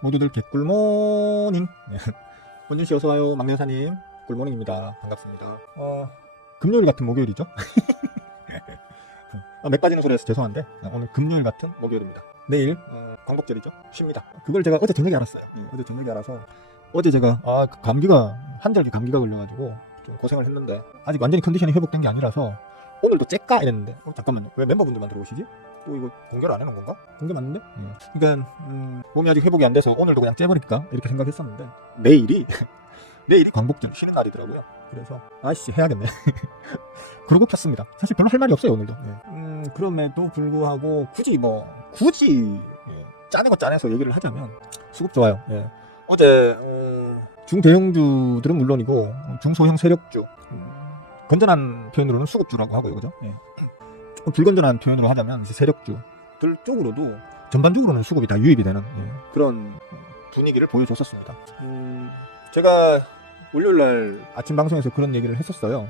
모두들 개꿀모닝. 원준씨 어서와요. 막내사님 꿀모닝입니다. 반갑습니다. 금요일 같은 목요일이죠. 맥 빠지는 소리에서 죄송한데 오늘 금요일 같은 목요일입니다. 내일 광복절이죠. 쉽니다. 그걸 제가 어제 저녁에 알았어요. 어제 저녁에 알아서 어제 제가 감기가 한절기 감기가 걸려가지고 좀 고생을 했는데 아직 완전히 컨디션이 회복된 게 아니라서 오늘도 째까 이랬는데 잠깐만요. 왜 멤버분들만 들어오시지? 또 이거 공개를 안 해놓은 건가? 공개 맞는데? 그러니까 몸이 아직 회복이 안 돼서 오늘도 그냥 째버릴까 이렇게 생각했었는데 내일이 광복절 쉬는 날이더라고요. 그래서 아이씨 해야겠네. 그러고 켰습니다. 사실 별로 할 말이 없어요 오늘도. 그럼에도 불구하고 굳이 짜내서 얘기를 하자면 수급 좋아요. 어제 중대형주들은 물론이고 중소형 세력주 건전한 표현으로는 수급주라고 하고요, 그죠? 조금 불건전한 표현으로 하자면 이제 세력주들 쪽으로도 전반적으로는 수급이 다 유입이 되는 그런 분위기를 보여줬었습니다. 제가 월요일날 아침 방송에서 그런 얘기를 했었어요.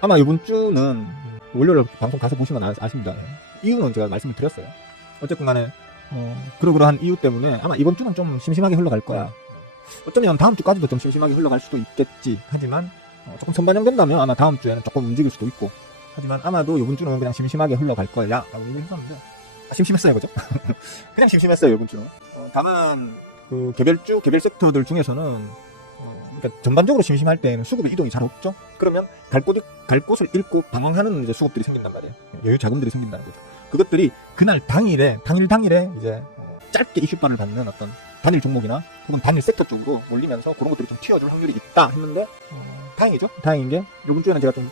아마 이번 주는 월요일 방송 가서 보시면 아십니다. 이유는 제가 말씀을 드렸어요. 어쨌든 간에 그러한 이유 때문에 아마 이번 주는 좀 심심하게 흘러갈 거야. 어쩌면 다음 주까지도 좀 심심하게 흘러갈 수도 있겠지. 하지만 조금 선반영된다면 아마 다음 주에는 조금 움직일 수도 있고, 하지만 아마도 이번 주는 그냥 심심하게 흘러갈 거야 라고 얘기를 했었는데 심심했어요, 그죠? 그냥 심심했어요 이번 주는. 다만 그 개별 섹터들 중에서는 그러니까 전반적으로 심심할 때에는 수급의 이동이 잘 없죠. 그러면 갈 곳을 잃고 방황하는 이제 수급들이 생긴단 말이에요. 여유 자금들이 생긴다는 거죠. 그것들이 그날 당일에 이제 짧게 이슈반을 받는 어떤 단일 종목이나 혹은 단일 섹터 쪽으로 몰리면서 그런 것들이 좀 튀어줄 확률이 있다 했는데 다행이죠. 다행인 게 이번 주에는 제가 좀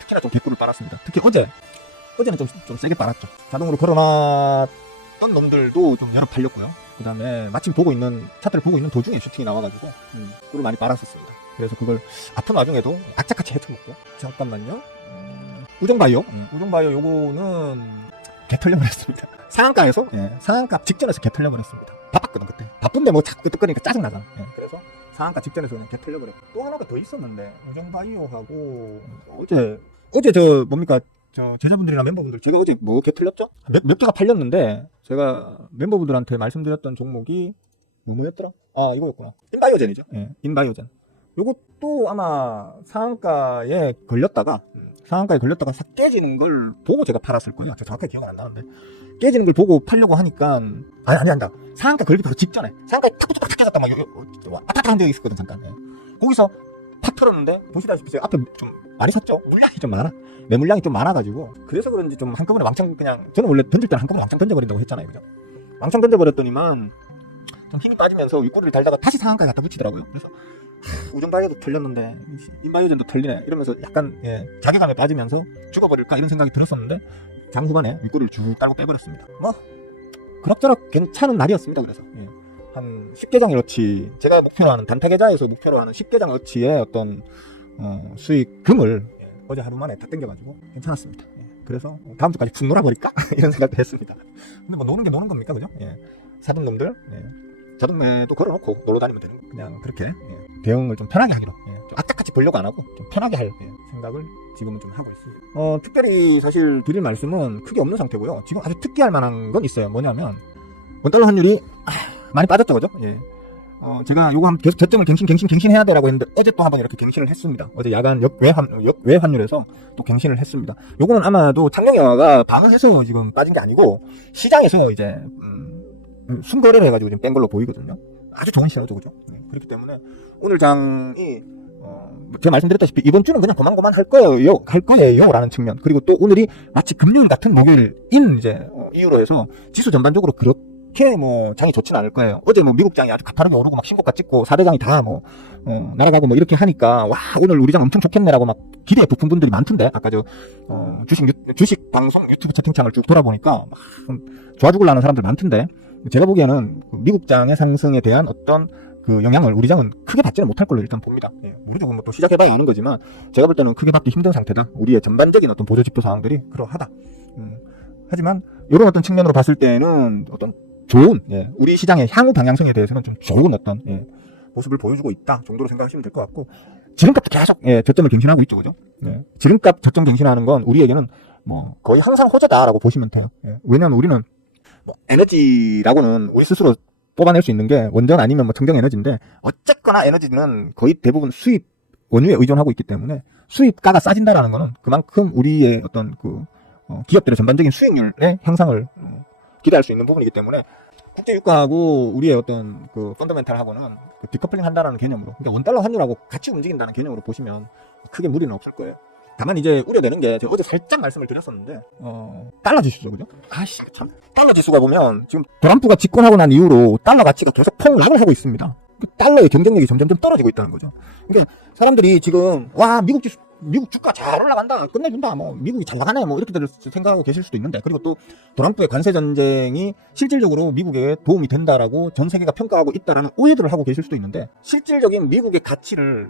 특히나 좀 개꿀을 빨았습니다. 특히 어제는 좀 세게 빨았죠. 자동으로 걸어놨던 놈들도 좀 여러 팔렸고요. 그 다음에 마침 차트를 보고 있는 도중에 슈팅이 나와가지고 그걸 많이 빨았었습니다. 그래서 그걸 아픈 와중에도 악착같이 헤쳐먹고. 잠깐만요. 우정바이오 요거는 개털려버렸습니다. 상한가 직전에서 개털려버렸습니다. 바빴거든 그때. 바쁜데 뭐 자꾸 끄떡거리니까 짜증나잖아. 그래서 상한가 직전에서 그냥 개털려버렸고, 또 하나가 더 있었는데 우정바이오하고 어제 저 제자분들이나 멤버분들 제가 어제 개털렸죠? 몇 개가 팔렸는데 제가 멤버분들한테 말씀드렸던 종목이 뭐였더라? 이거였구나. 인바이오젠이죠. 인바이오젠. 요것도 아마 상한가에 걸렸다가 싹 깨지는 걸 보고 제가 팔았을 거예요. 저 정확하게 기억은 안 나는데 깨지는 걸 보고 팔려고 하니까 아니다. 상한가 걸리기 바로 직전에 상한가에 탁 깨졌다 막 아타타 한 적이 있었거든 잠깐. 거기서 팍 털었는데 보시다시피 제가 앞에 좀 많이 샀죠. 물량이 좀 많아. 매물량이 좀 많아가지고 그래서 그런지 좀 한꺼번에 왕창 그냥, 저는 원래 던질 때는 한꺼번에 왕창 던져버린다고 했잖아요, 그죠? 왕창 던져버렸더니만 좀 힘이 빠지면서 윗꼬리를 달다가 다시 상한가에 갖다 붙이더라고요. 그래서 우정바이오도 털렸는데 인바이오젠도 털리네 이러면서 약간 자괴감에 빠지면서 죽어버릴까 이런 생각이 들었었는데 장 후반에 윗꼬리를 쭉 깔고 빼버렸습니다. 그럭저럭 괜찮은 날이었습니다. 그래서 한 10개장 어치, 제가 목표로 하는 단타 계좌에서 목표로 하는 10개장 어치의 어떤 수익금을 어제 하루 만에 다 땡겨가지고 괜찮았습니다. 그래서 다음 주까지 푹 놀아버릴까 이런 생각도 했습니다. 근데 뭐 노는 게 노는 겁니까, 그죠? 사돈 놈들 자동매도 걸어놓고 놀러 다니면 되는 거. 그냥 그렇게 대응을 좀 편하게 하기로, 좀 악착같이 보려고 안 하고 좀 편하게 할 생각을 지금은 좀 하고 있습니다. 특별히 사실 드릴 말씀은 크게 없는 상태고요. 지금 아주 특기할 만한 건 있어요. 뭐냐면 원달러 환율이 많이 빠졌죠, 그죠? 제가 요거 계속 저점을 갱신해야 되라고 했는데 어제 또 한번 이렇게 갱신을 했습니다. 어제 야간 역외 환율에서 또 갱신을 했습니다. 요거는 아마도 창녕영화가 방어해서 지금 빠진 게 아니고 시장에서 이제 순거래를 해가지고 지금 뺀 걸로 보이거든요. 아주 좋은 시장이죠, 그죠? 그렇기 때문에 오늘 장이 제가 말씀드렸다시피 이번 주는 그냥 고만고만 할 거예요 라는 측면, 그리고 또 오늘이 마치 금요일 같은 목요일인 이제 이유로 해서 지수 전반적으로 그렇게 장이 좋지는 않을 거예요. 어제 미국 장이 아주 가파르게 오르고 막 신고가 찍고 4대장이 다 날아가고 이렇게 하니까 와 오늘 우리 장 엄청 좋겠네라고 막 기대에 부푼 분들이 많던데, 아까 주식 방송 유튜브 채팅창을 쭉 돌아보니까 좋아 죽을라는 사람들 많던데, 제가 보기에는 미국 장의 상승에 대한 어떤 그 영향을 우리 장은 크게 받지는 못할 걸로 일단 봅니다. 모르죠. 또 시작해봐야 아는 거지만 제가 볼 때는 크게 받기 힘든 상태다. 우리의 전반적인 어떤 보조지표 사항들이 그러하다. 하지만 이런 어떤 측면으로 봤을 때는 어떤 좋은 우리 시장의 향후 방향성에 대해서는 좀 좋은 어떤 모습을 보여주고 있다 정도로 생각하시면 될 것 같고, 지름값도 계속 저점을 갱신하고 있죠, 그죠? 지름값 저점 갱신하는 건 우리에게는 거의 항상 호재다라고 보시면 돼요. 왜냐하면 우리는 뭐 에너지라고는 우리 스스로 뽑아낼 수 있는 게 원전 아니면 뭐 청정 에너지인데, 어쨌거나 에너지는 거의 대부분 수입 원유에 의존하고 있기 때문에 수입가가 싸진다라는 거는 그만큼 우리의 어떤 기업들의 전반적인 수익률의 향상을 기대할 수 있는 부분이기 때문에, 국제 유가하고 우리의 어떤 펀더멘탈하고는 디커플링 한다라는 개념으로, 그러니까 원달러 환율하고 같이 움직인다는 개념으로 보시면 크게 무리는 없을 거예요. 다만 이제 우려되는 게, 제가 어제 살짝 말씀을 드렸었는데, 달러 지수죠, 그죠? 아씨, 참. 달러 지수가 보면 지금 트럼프가 집권하고 난 이후로 달러 가치가 계속 폭락을 하고 있습니다. 달러의 경쟁력이 점점 떨어지고 있다는 거죠. 그러니까 사람들이 지금 와, 미국 주가 잘 올라간다, 끝내준다, 뭐 미국이 잘 나가네, 뭐 이렇게 생각하고 계실 수도 있는데, 그리고 또 트럼프의 관세 전쟁이 실질적으로 미국에 도움이 된다라고 전 세계가 평가하고 있다라는 오해들을 하고 계실 수도 있는데, 실질적인 미국의 가치를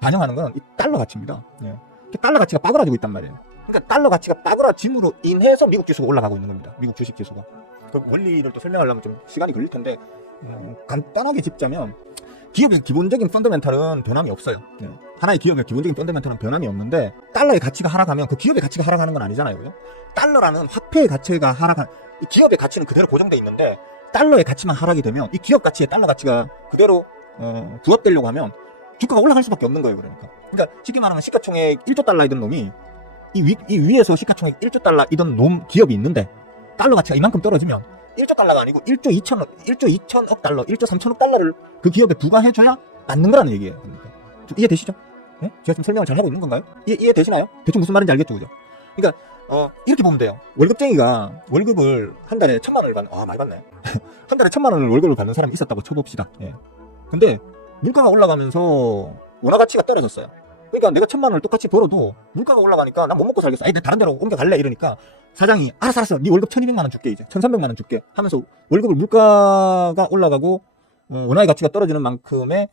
반영하는 건 이 달러 가치입니다. 예. 달러 가치가 빠그라지고 있단 말이에요. 그러니까 달러 가치가 빠그라짐으로 인해서 미국 지수가 올라가고 있는 겁니다. 미국 주식 지수가. 그 원리를 또 설명하려면 좀 시간이 걸릴 텐데, 간단하게 짚자면 기업의 기본적인 펀더멘탈은 변함이 없어요. 네. 하나의 기업의 기본적인 펀더멘탈은 변함이 없는데, 달러의 가치가 하락하면 그 기업의 가치가 하락하는 건 아니잖아요, 그죠? 달러라는 화폐의 가치가 이 기업의 가치는 그대로 고정돼 있는데, 달러의 가치만 하락이 되면 이 기업 가치에 달러 가치가 그대로 부합되려고 하면 주가가 올라갈 수밖에 없는 거예요. 그러니까 쉽게 말하면 시가총액 1조 달러이던 놈이 이 위에서 시가총액 1조 달러이던 놈 기업이 있는데, 달러 가치가 이만큼 떨어지면 1조 달러가 아니고 1조 2천억 달러, 1조 3천억 달러를 그 기업에 부과해줘야 맞는 거라는 얘기예요. 그러니까. 이해되시죠? 네? 제가 지금 설명을 잘 하고 있는 건가요? 이해되시나요? 대충 무슨 말인지 알겠죠, 그죠? 그러니까 이렇게 보면 돼요. 월급쟁이가 월급을 한 달에 1,000만 원을 받는, 많이 받네. 한 달에 1,000만 원을 월급을 받는 사람이 있었다고 쳐봅시다. 예. 근데 물가가 올라가면서 원화 가치가 떨어졌어요. 그러니까 내가 1,000만 원을 똑같이 벌어도 물가가 올라가니까 난 못 먹고 살겠어. 내가 다른 데로 옮겨갈래? 이러니까 사장이 알았어. 네 월급 1,200만 원 줄게, 이제 1,300만 원 줄게 하면서 월급을, 물가가 올라가고 원화의 가치가 떨어지는 만큼의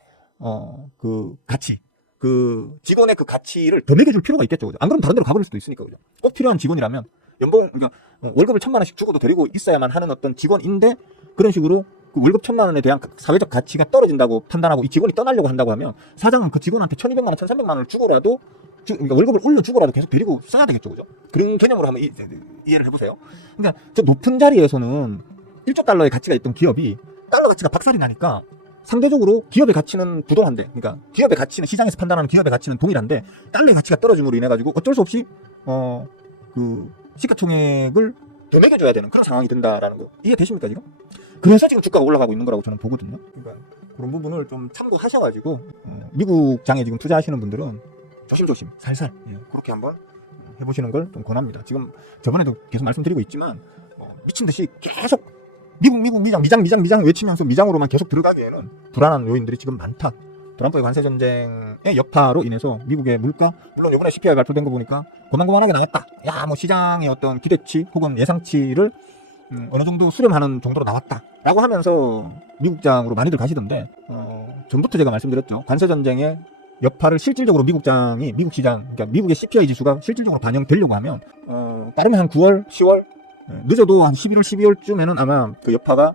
그 가치, 그 직원의 그 가치를 더 매겨줄 필요가 있겠죠, 그죠? 안 그러면 다른 데로 가버릴 수도 있으니까, 그죠? 꼭 필요한 직원이라면 그러니까 월급을 1,000만 원씩 주고도 데리고 있어야만 하는 어떤 직원인데, 그런 식으로 그 월급 1,000만 원에 대한 사회적 가치가 떨어진다고 판단하고 이 직원이 떠나려고 한다고 하면, 사장은 그 직원한테 1,200만 원, 1,300만 원을 주고라도, 그러니까 월급을 올려주고라도 계속 데리고 써야 되겠죠, 그죠? 그런 개념으로 한번 이해를 해보세요. 그러니까 저 높은 자리에서는 1조 달러의 가치가 있던 기업이 달러 가치가 박살이 나니까 상대적으로 기업의 가치는 부동한데, 그러니까 기업의 가치는, 시장에서 판단하는 기업의 가치는 동일한데, 달러의 가치가 떨어짐으로 인해 가지고 어쩔 수 없이 그 시가총액을 더 매겨줘야 되는 그런 상황이 된다라는 거 이해되십니까, 지금? 그래서 지금 주가가 올라가고 있는 거라고 저는 보거든요. 그러니까 그런 부분을 좀 참고하셔가지고 미국장에 지금 투자하시는 분들은 조심조심 살살, 그렇게 한번 해보시는 걸 좀 권합니다. 지금 저번에도 계속 말씀드리고 있지만 미친 듯이 계속 미장 외치면서 미장으로만 계속 들어가기에는 불안한 요인들이 지금 많다. 트럼프의 관세 전쟁의 여파로 인해서 미국의 물가, 물론 이번에 CPI 발표된 거 보니까 고만고만하게 나왔다. 야, 뭐 시장의 어떤 기대치 혹은 예상치를 어느 정도 수렴하는 정도로 나왔다라고 하면서 미국장으로 많이들 가시던데, 전부터 제가 말씀드렸죠. 관세 전쟁의 여파를 실질적으로 미국 시장, 그러니까 미국의 CPI 지수가 실질적으로 반영되려고 하면 빠르면 한 9월, 10월, 늦어도 한 11월, 12월쯤에는 아마 그 여파가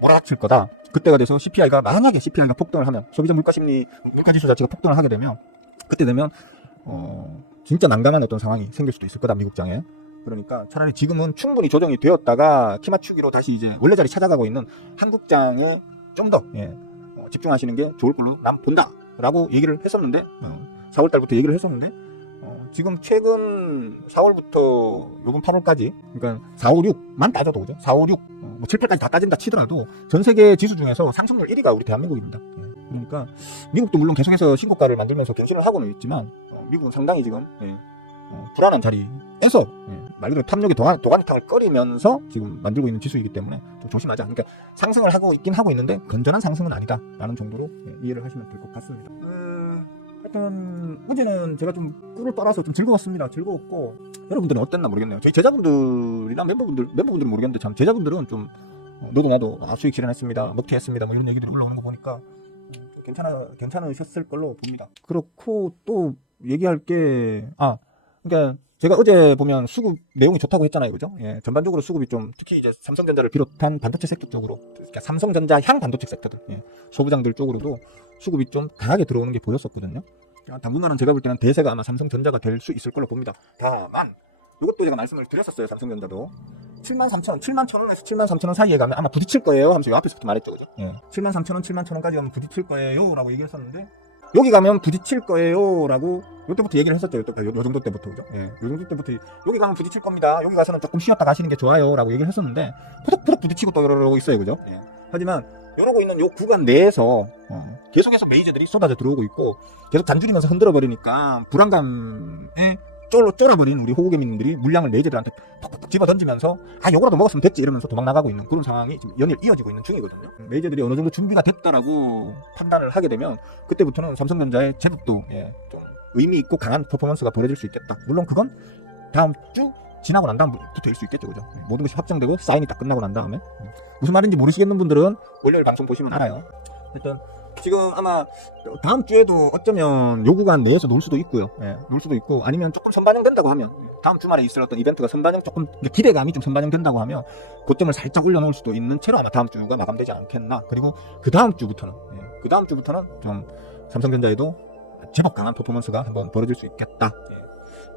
몰아칠 거다. 그때가 돼서 만약에 CPI가 폭등을 하면, 소비자 물가지수 자체가 폭등을 하게 되면, 그때 되면 진짜 난감한 어떤 상황이 생길 수도 있을 거다, 미국장에. 그러니까 차라리 지금은 충분히 조정이 되었다가 키 맞추기로 다시 이제 원래 자리 찾아가고 있는 한국장에 좀 더 집중하시는 게 좋을 걸로 난 본다 라고 얘기를 했었는데, 4월달부터 얘기를 했었는데, 지금 최근 4월부터 요번 8월까지, 그러니까 4, 5, 6만 따져도, 그죠? 4, 5, 6, 뭐 7, 8까지 다 따진다 치더라도 전 세계 지수 중에서 상승률 1위가 우리 대한민국입니다. 그러니까 미국도 물론 계속해서 신고가를 만들면서 갱신을 하고는 있지만, 미국은 상당히 지금 불안한 자리에서 말 그대로 탐욕의 도가니탕을 끓이면서 지금 만들고 있는 지수이기 때문에 좀 조심하자. 그러니까 상승을 하고 있긴 하고 있는데 건전한 상승은 아니다 라는 정도로 이해를 하시면 될 것 같습니다. 하여튼 어제는 제가 좀 꿀을 빨아서 좀 즐거웠습니다. 즐거웠고, 여러분들은 어땠나 모르겠네요. 저희 제자분들이나 멤버분들은 모르겠는데, 참 제자분들은 좀 너도 나도 수익 실현했습니다, 먹튀했습니다, 뭐 이런 얘기들이 올라오는 거 보니까 괜찮으셨을 걸로 봅니다. 그렇고 또 얘기할 게, 그러니까 제가 어제 보면 수급 내용이 좋다고 했잖아요, 그죠? 전반적으로 수급이 좀, 특히 이제 삼성전자를 비롯한 반도체 섹터 쪽으로, 그러니까 삼성전자 향 반도체 섹터들, 소부장들 쪽으로도 수급이 좀 강하게 들어오는 게 보였었거든요. 당분간은 제가 볼 때는 대세가 아마 삼성전자가 될 수 있을 걸로 봅니다. 다만 이것도 제가 말씀을 드렸었어요. 삼성전자도 73,000원, 71,000원에서 73,000원 사이에 가면 아마 부딪힐 거예요 하면서 요 앞에서부터 말했죠, 그죠? 73,000원, 71,000원까지 가면 부딪힐 거예요 라고 얘기했었는데, 여기 가면 부딪힐 거예요 라고 요때부터 얘기를 했었죠. 요 정도 때부터, 그죠? 요 정도 때부터 여기 가면 부딪힐 겁니다, 여기 가서는 조금 쉬었다 가시는 게 좋아요 라고 얘기를 했었는데, 푸덕푸덕 부딪히고 또 이러고 있어요, 그죠? 하지만 이러고 있는 요 구간 내에서 계속해서 메이저들이 쏟아져 들어오고 있고, 계속 단줄이면서 흔들어 버리니까 불안감에 쫄아버린 우리 호구개미님들이 물량을 메이저들한테 팍팍 집어 던지면서 요거라도 먹었으면 됐지 이러면서 도망 나가고 있는 그런 상황이 지금 연일 이어지고 있는 중이거든요. 메이저들이 어느 정도 준비가 됐다라고 판단을 하게 되면 그때부터는 삼성전자의 제법도 좀 의미 있고 강한 퍼포먼스가 벌어질 수 있겠다. 물론 그건 다음 주 지나고 난 다음부터일 수 있겠죠, 그죠? 모든 것이 확정되고 사인이 딱 끝나고 난 다음에. 무슨 말인지 모르시겠는 분들은 월요일 방송 보시면 알아요. 일단 지금 아마 다음 주에도 어쩌면 요 구간 내에서 놀 수도 있고요. 놀 수도 있고, 아니면 조금 선반영된다고 하면, 다음 주말에 있을 어떤 이벤트가 조금 기대감이 좀 선반영된다고 하면 고점을 살짝 올려놓을 수도 있는 채로 아마 다음 주가 마감되지 않겠나. 그리고 그 다음 주부터는 좀 삼성전자에도 제법 강한 퍼포먼스가 한번 벌어질 수 있겠다.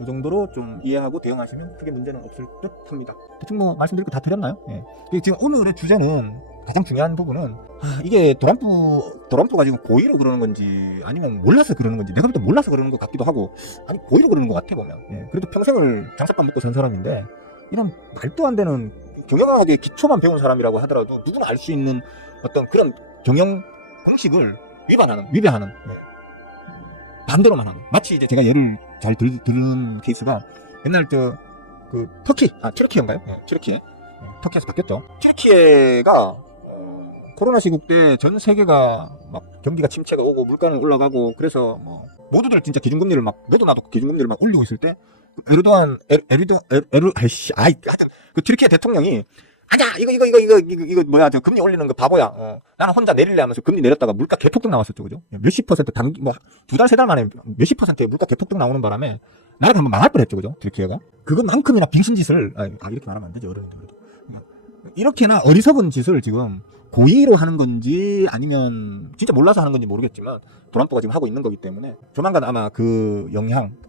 이 정도로 좀 이해하고 대응하시면 크게 문제는 없을 듯 합니다. 대충 뭐 말씀드릴 거 다 드렸나요? 지금 오늘의 주제는, 가장 중요한 부분은 이게 도란프가 지금 고의로 그러는 건지 아니면 몰라서 그러는 건지, 내가 볼 때 몰라서 그러는 것 같기도 하고, 아니 고의로 그러는 것 같아 보면. 그래도 평생을 장사밥 먹고 산 사람인데 이런 말도 안 되는 경영학의 기초만 배운 사람이라고 하더라도 누구나 알 수 있는 어떤 그런 경영 공식을 위배하는 반대로만 하는, 마치 이제 제가 예를 잘 들은 케이스가 옛날 그 튀르키예인가요? 튀르키예. 터키에서 바뀌었죠. 튀르키예가 코로나 시국 때 전 세계가 막 경기가 침체가 오고 물가는 올라가고, 그래서 뭐 모두들 진짜 기준금리를 너도 나도 기준금리를 막 올리고 있을 때 하여튼 그 튀르키예 대통령이 아니야 이거 뭐야, 저 금리 올리는 거 바보야. 나는 혼자 내릴래 하면서 금리 내렸다가 물가 개폭등 나왔었죠, 그죠? 몇십 퍼센트 뭐 2달 3달 만에 몇십 퍼센트의 물가 개폭등 나오는 바람에 나라가 한번 망할 뻔했죠, 그죠? 튀르키예가. 그것만큼이나 빙신짓을 이렇게 말하면 안 되죠, 어른들도. 이렇게나 어리석은 짓을 지금 고의로 하는 건지 아니면 진짜 몰라서 하는 건지 모르겠지만 도란프가 지금 하고 있는 거기 때문에 조만간 아마 그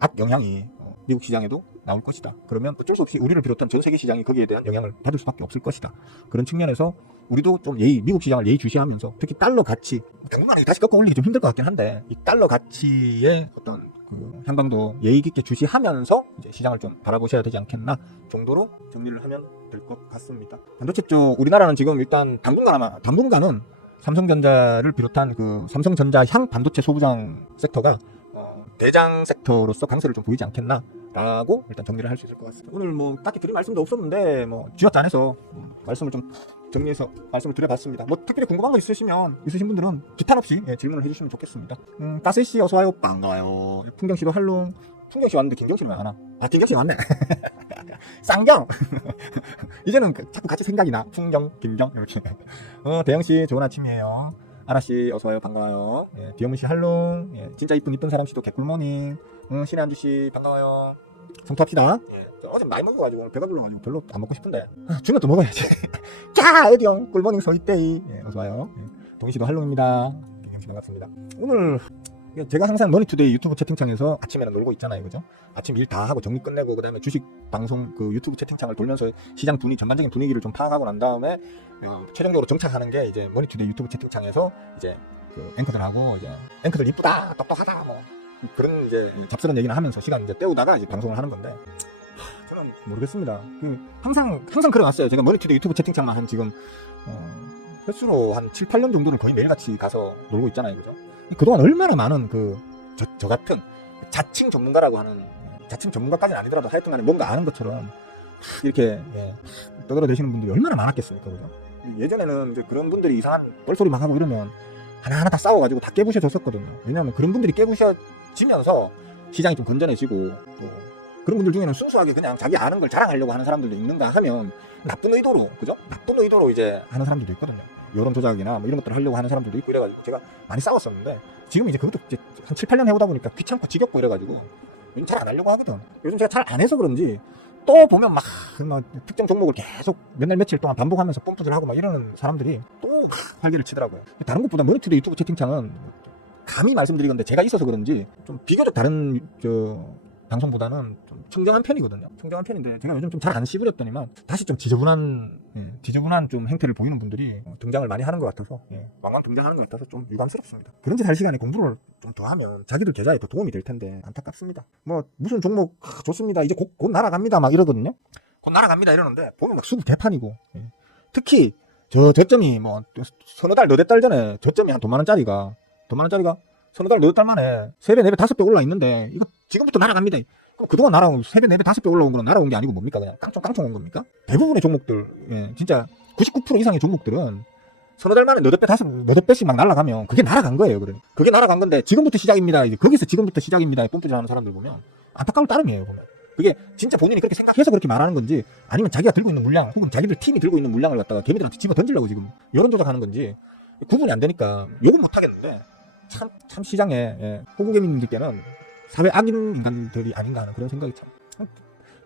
악영향이 미국 시장에도 나올 것이다. 그러면 어쩔 수 없이 우리를 비롯한 전 세계 시장이 거기에 대한 영향을 받을 수밖에 없을 것이다. 그런 측면에서 우리도 좀 미국 시장을 예의주시하면서, 특히 달러 가치, 당분간 다시 꺾어 올리기 좀 힘들 것 같긴 한데, 이 달러 가치의 어떤 그 향방도 예의 깊게 주시하면서 이제 시장을 좀 바라보셔야 되지 않겠나 정도로 정리를 하면 될 것 같습니다. 반도체 쪽 우리나라는 지금 일단 당분간은 삼성전자를 비롯한 그 삼성전자 향 반도체 소부장 섹터가 대장 섹터로서 강세를 좀 보이지 않겠나라고 일단 정리를 할 수 있을 것 같습니다. 오늘 뭐 딱히 드릴 말씀도 없었는데 뭐 쥐어짜내서 말씀을 좀 정리해서 말씀을 드려봤습니다. 뭐 특별히 궁금한 거 있으신 분들은 기탄 없이 질문을 해주시면 좋겠습니다. 따스씨 어서와요. 반가워요. 풍경씨도 할롱. 풍경씨 왔는데 김경씨는 왜 안 와? 김경씨 왔네. 쌍경. 이제는 자꾸 같이 생각이 나. 풍경, 김경 이렇게. 대영씨 좋은 아침이에요. 아라씨 어서와요. 반가워요. 디어문씨 할롱. 진짜 이쁜 사람씨도 개꿀모닝. 신의 한주씨 반가워요. 성투합시다. 어제 많이 먹어가지고 배가 불러가지고 별로 안 먹고 싶은데 주면 또 먹어야지. 자, 에디형 꿀모닝 소이떼이. 어서와요. 동희씨도 할롱입니다. 경씨 반갑습니다. 오늘 제가 항상 머니투데이 유튜브 채팅창에서 아침에는 놀고 있잖아요, 그죠? 아침 일 다 하고 정리 끝내고 그다음에 주식 방송 그 유튜브 채팅창을 돌면서 시장 전반적인 분위기를 좀 파악하고 난 다음에 최종적으로 정착하는 게 이제 머니투데이 유튜브 채팅창에서 이제 그 앵커들하고 이제 앵커들 이쁘다, 똑똑하다 뭐 그런 이제 잡스러운 얘기나 하면서 시간 이제 때우다가 이제 방송을 하는 건데, 저는 모르겠습니다. 항상 그래왔어요. 제가 머니투데이 유튜브 채팅창만 한 지금 횟수로 한 7, 8년 정도를 거의 매일같이 가서 놀고 있잖아요, 그죠? 그동안 얼마나 많은 저 같은 자칭 전문가라고 하는, 자칭 전문가까지는 아니더라도 하여튼 간에 뭔가 아는 것처럼 이렇게 떠들어대시는 분들이 얼마나 많았겠습니까, 그죠? 예전에는 이제 그런 분들이 이상한 뻘소리 막 하고 이러면 하나하나 다 싸워가지고 다 깨부셔졌었거든요. 왜냐하면 그런 분들이 깨부셔지면서 시장이 좀 건전해지고, 또 그런 분들 중에는 순수하게 그냥 자기 아는 걸 자랑하려고 하는 사람들도 있는가 하면 나쁜 의도로, 그죠? 나쁜 의도로 이제 하는 사람들도 있거든요. 여론 조작이나 뭐 이런 것들을 하려고 하는 사람들도 있고 이래가지고 제가 많이 싸웠었는데, 지금 이제 그것도 이제 한 7, 8년 해오다 보니까 귀찮고 지겹고 이래가지고 요즘 잘 안 하려고 하거든. 요즘 제가 잘 안 해서 그런지 또 보면 막 특정 종목을 계속 몇 날 며칠 동안 반복하면서 뽐뿌질 하고 막 이러는 사람들이 또 활기를 치더라고요. 다른 것보다 머니투데이 유튜브 채팅창은 감히 말씀드리건데 제가 있어서 그런지 좀 비교적 다른 방송보다는 좀 청정한 편이거든요. 청정한 편인데 제가 요즘 좀 잘 안 씨부렸더니만 다시 좀 지저분한 좀 행태를 보이는 분들이 등장을 많이 하는 것 같아서 왕왕 등장하는 것 같아서 좀 유감스럽습니다. 그런 짓 할 시간에 공부를 좀 더 하면 자기들 계좌에 더 도움이 될 텐데 안타깝습니다. 뭐 무슨 종목 좋습니다. 이제 곧 날아갑니다 막 이러거든요. 곧 날아갑니다 이러는데 보면 막 수급 개판이고 특히 저점이 뭐 서너 달 너댓 달 전에 저점이 한 돈 많은짜리가 서너 달 너댓 달 만에 3배 4배 5배 올라 있는데 이거 지금부터 날아갑니다. 그럼 그동안 날아온 3배 4배 5배 올라온 거는 날아온 게 아니고 뭡니까? 그냥 깡총 온 겁니까? 대부분의 종목들 진짜 99% 이상의 종목들은 서너 달 만에 너댓 배씩 막 날아가면 그게 날아간 거예요. 그게 날아간 건데 지금부터 시작입니다. 이제 거기서 지금부터 시작입니다. 뽐뿌질하는 사람들 보면 안타까울 따름이에요. 보면 그게 진짜 본인이 그렇게 생각해서 그렇게 말하는 건지 아니면 자기가 들고 있는 물량 혹은 자기들 팀이 들고 있는 물량을 갖다가 개미들한테 집어 던지려고 지금 여론 조작하는 건지 구분이 안 되니까 욕은 못 하겠는데 참 시장에 호구개미님들께는 사회 악인 인간들이 아닌가 하는 그런 생각이 참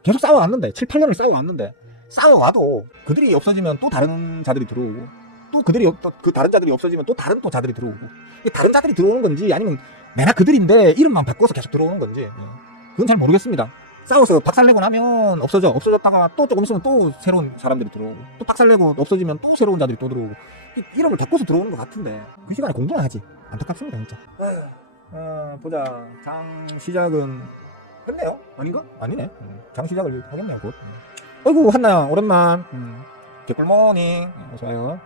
계속 싸워왔는데 7, 8년을 싸워왔는데 싸워와도 그들이 없어지면 또 다른 자들이 들어오고 또 그 다른 자들이 없어지면 또 다른 또 자들이 들어오고 다른 자들이 들어오는 건지 아니면 내가 그들인데 이름만 바꿔서 계속 들어오는 건지 그건 잘 모르겠습니다. 싸워서 박살내고 나면 없어졌다가 또 조금 있으면 또 새로운 사람들이 들어오고 또 박살내고 없어지면 또 새로운 자들이 또 들어오고 이름을 바꿔서 들어오는 것 같은데 그 시간에 공부나 하지. 안타깝습니다 진짜. 보자. 장 시작은 했네요? 아닌가? 아니네. 장 시작을 하겠네요 곧. 어이구 한나야 오랜만. 개꿀모닝 어서와요.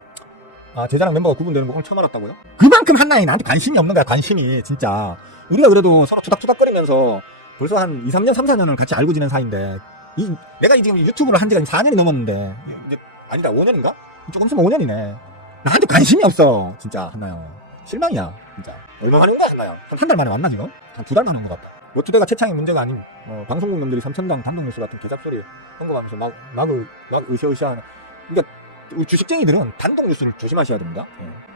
제자랑 멤버가 구분되는 거 오늘 처음 알았다고요? 그만큼 한나이 나한테 관심이 없는 거야. 관심이 진짜. 우리가 그래도 서로 투닥투닥거리면서 벌써 한 2, 3년, 3, 4년을 같이 알고 지낸 사이인데 내가 지금 유튜브를 한 지가 4년이 넘었는데 이제 아니다 5년인가? 조금 있으면 5년이네. 나한테 관심이 없어 진짜 한나야. 실망이야 진짜. 얼마 만에 온 거야 한나야? 한 달 만에 왔나 지금? 한 2달 만에 온 것 같다. 워투대가 채창이 문제가 아닌 방송국 놈들이 삼천당 단독뉴스 같은 개잡소리 언급하면서 막 으쌰으쌰하는. 그러니까 우리 주식쟁이들은 단독 뉴스를 조심하셔야 됩니다.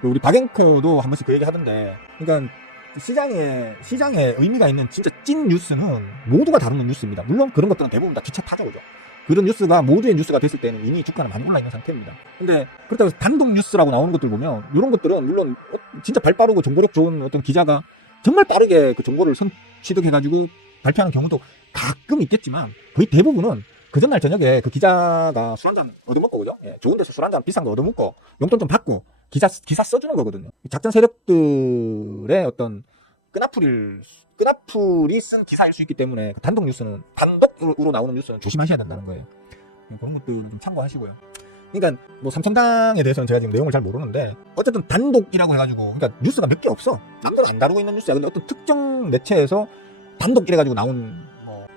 우리 박앵커도 한 번씩 그 얘기 하던데 그러니까 시장에 의미가 있는 진짜 찐 뉴스는 모두가 다루는 뉴스입니다. 물론 그런 것들은 대부분 다 기체 타자고죠. 그런 뉴스가 모두의 뉴스가 됐을 때는 이미 주가는 많이 올라 있는 상태입니다. 근데 그렇다고 해서 단독 뉴스라고 나오는 것들 보면 이런 것들은 물론 진짜 발 빠르고 정보력 좋은 어떤 기자가 정말 빠르게 그 정보를 취득해가지고 발표하는 경우도 가끔 있겠지만 거의 대부분은 그 전날 저녁에 그 기자가 술 한잔 얻어먹고 그죠? 좋은 데서 술 한잔 비싼 거 얻어먹고 용돈 좀 받고 기사 써주는 거거든요. 작전 세력들의 어떤 끈앞풀이 쓴 기사일 수 있기 때문에 단독 뉴스는 단독으로 나오는 뉴스는 조심하셔야 된다는 거예요. 그런 것들은 좀 참고하시고요. 그러니까 뭐 삼천당에 대해서는 제가 지금 내용을 잘 모르는데 어쨌든 단독이라고 해가지고 그러니까 뉴스가 몇 개 없어. 남들은 안 다루고 있는 뉴스야. 근데 어떤 특정 매체에서 단독 이래가지고 나온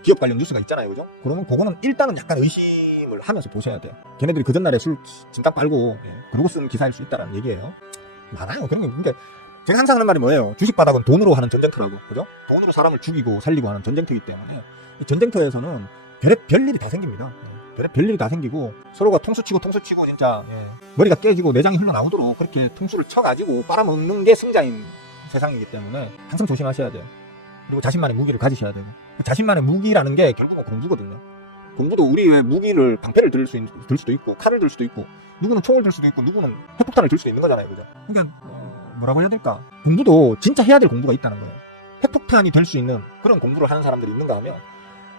기업 관련 뉴스가 있잖아요, 그죠? 그러면 그거는 일단은 약간 의심을 하면서 보셔야 돼요. 걔네들이 그 전날에 술 진딱 빨고 그러고 쓴 기사일 수 있다라는 얘기예요. 많아요. 그런 게. 그러니까 제가 항상 하는 말이 뭐예요? 주식 바닥은 돈으로 하는 전쟁터라고, 그죠? 돈으로 사람을 죽이고 살리고 하는 전쟁터이기 때문에 이 전쟁터에서는 별일이 다 생깁니다. 별일이 다 생기고 서로가 통수 치고 진짜 머리가 깨지고 내장이 흘러나오도록 그렇게 통수를 쳐가지고 빨아먹는 게 승자인 세상이기 때문에 항상 조심하셔야 돼요. 그리고 자신만의 무기를 가지셔야 되고 자신만의 무기라는 게 결국은 공부거든요. 공부도 우리 왜 무기를 방패를 들 수도 있고 칼을 들 수도 있고 누구는 총을 들 수도 있고 누구는 핵폭탄을 들 수도 있는 거잖아요, 그죠? 그러니까 뭐라고 해야 될까? 공부도 진짜 해야 될 공부가 있다는 거예요. 핵폭탄이 될 수 있는 그런 공부를 하는 사람들이 있는가 하면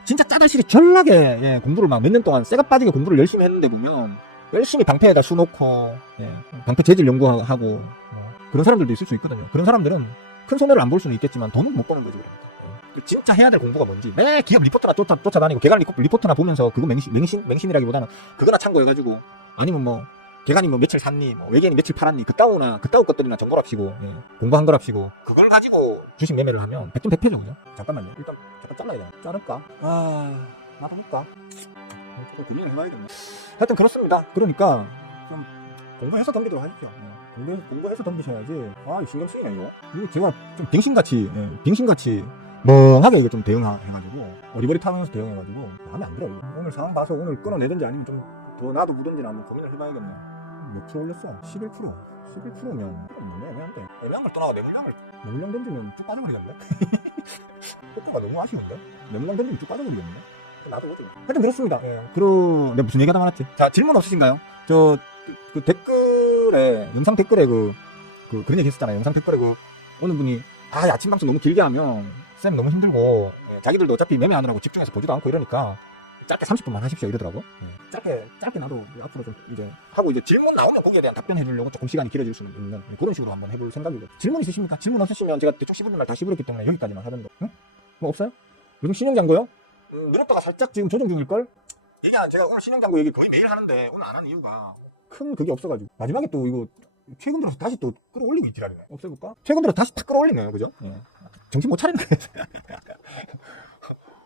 진짜 짜다시리 전락에 공부를 막 몇 년 동안 쇠가 빠지게 공부를 열심히 했는데 보면 열심히 방패에다 수놓고 방패 재질 연구하고 그런 사람들도 있을 수 있거든요. 그런 사람들은 큰 손해를 안 볼 수는 있겠지만 돈은 못 버는 거지. 그러니까 진짜 해야 될 공부가 뭔지 매 기업 리포터나 쫓아다니고 개간 리포터나 보면서 그거 맹신이라기보다는 그거나 참고해가지고 아니면 뭐 개간이 뭐 며칠 샀니 뭐 외계인이 며칠 팔았니 그따구 것들이나 정보랍시고 공부한 거랍시고 그걸 가지고 주식 매매를 하면 백전백패죠, 그죠? 잠깐만요. 일단 잠깐 잘라야 되나? 자를까? 놔둬볼까? 조금 고민을 해봐야겠네. 하여튼 그렇습니다. 그러니까 좀 공부해서 덤비도록 하십시오. 공부해서 덤비셔야지. 신경 쓰이네 이거 제가 좀 빙신같이 멍하게 이거 좀 대응해가지고 어리버리타면서 대응해가지고 마음에 안 들어요. 오늘 상황 봐서 오늘 끊어내든지 아니면 좀 더 놔도 묻든지 한번 고민을 해봐야겠네. 몇 프로 올렸어? 11%면 너무 애매한데. 애매한 걸 떠나가 내물량 던지면 쭉 빠져버리겠네. 그때가 너무 아쉬운데? 내물량 던지면 쭉 빠져버리겠네. 나도 보지. 하여튼 그렇습니다. 내가 무슨 얘기하다 말았지? 자, 질문 없으신가요? 그 댓글에 영상 댓글에 그런 얘기 했었잖아요. 영상 댓글에 어느 분이 아침 방송 너무 길게 하면 쌤 너무 힘들고 자기들도 어차피 매매하느라고 집중해서 보지도 않고 이러니까 짧게 30분만 하십시오 이러더라고. 짧게 나도 앞으로 좀 이제 하고 이제 질문 나오면 거기에 대한 답변해 주려고 조금 시간이 길어질 수는 있는 그런 식으로 한번 해볼 생각이고. 질문 있으십니까? 질문 없으시면 제가 대충 씹어준 날 다 씹어렸기 때문에 여기까지만 하던데. 응? 뭐 없어요? 요즘 신용잔고요? 눈도가 살짝 지금 조정 중일걸? 이게 제가 오늘 신용잔고 얘기 거의 매일 하는데 오늘 안 하는 이유가 큰 그게 없어가지고. 마지막에 또 이거 최근 들어서 다시 또 끌어올리고 있지라네. 없애볼까? 최근 들어 다시 탁 끌어올리네요. 그죠? 정신 못 차렸네.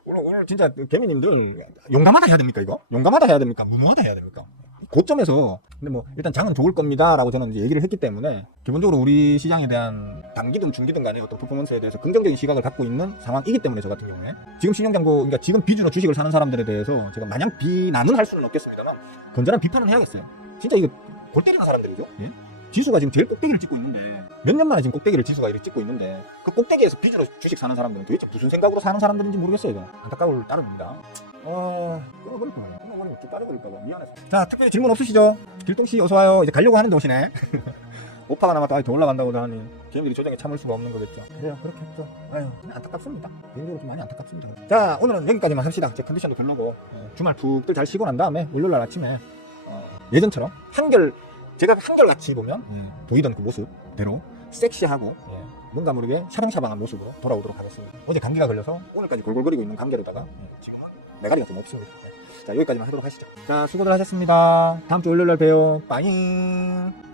오늘 진짜 개미님들 용감하다 해야 됩니까 이거? 용감하다 해야 됩니까? 무모하다 해야 됩니까? 고점에서 근데 뭐 일단 장은 좋을 겁니다 라고 저는 이제 얘기를 했기 때문에 기본적으로 우리 시장에 대한 단기든 중기든 간에 어떤 퍼포먼스에 대해서 긍정적인 시각을 갖고 있는 상황이기 때문에 저 같은 경우에 지금 신용잔고 그러니까 지금 비주로 주식을 사는 사람들에 대해서 제가 마냥 비난은 할 수는 없겠습니다만 건전한 비판을 해야겠어요. 진짜 이거 골 때리는 사람들이죠. 예? 지수가 지금 제일 꼭대기를 찍고 있는데 몇 년 만에 지금 꼭대기를 지수가 이렇게 찍고 있는데 그 꼭대기에서 비주로 주식 사는 사람들은 도대체 무슨 생각으로 사는 사람들인지 모르겠어요. 이거 안타까울 따름입니다. 끊어버리면 쭉 빠져버릴까봐 미안해서. 자, 특별히 질문 없으시죠? 길동씨 어서와요. 이제 가려고 하는데 오시네. 오파가 남았다. 더 올라간다고 하니 개미들이 조정에 참을 수가 없는 거겠죠. 그래요, 그렇게 했죠. 아유, 안타깝습니다. 개인적으로 좀 많이 안타깝습니다. 자, 오늘은 여기까지만 합시다. 제 컨디션도 별로고 주말 푹들 잘 쉬고 난 다음에 월요일날 아침에 예전처럼 제가 한결같이 보면 보이던 그 모습대로 섹시하고 뭔가 모르게 샤방샤방한 모습으로 돌아오도록 하겠습니다. 어제 감기가 걸려서 오늘까지 골골거리고 있는 감기로다가 지금은 메가리가 좀 없습니다. 자, 여기까지만 하도록 하시죠. 자, 수고들 하셨습니다. 다음 주 월요일날 봬요. 빠잉.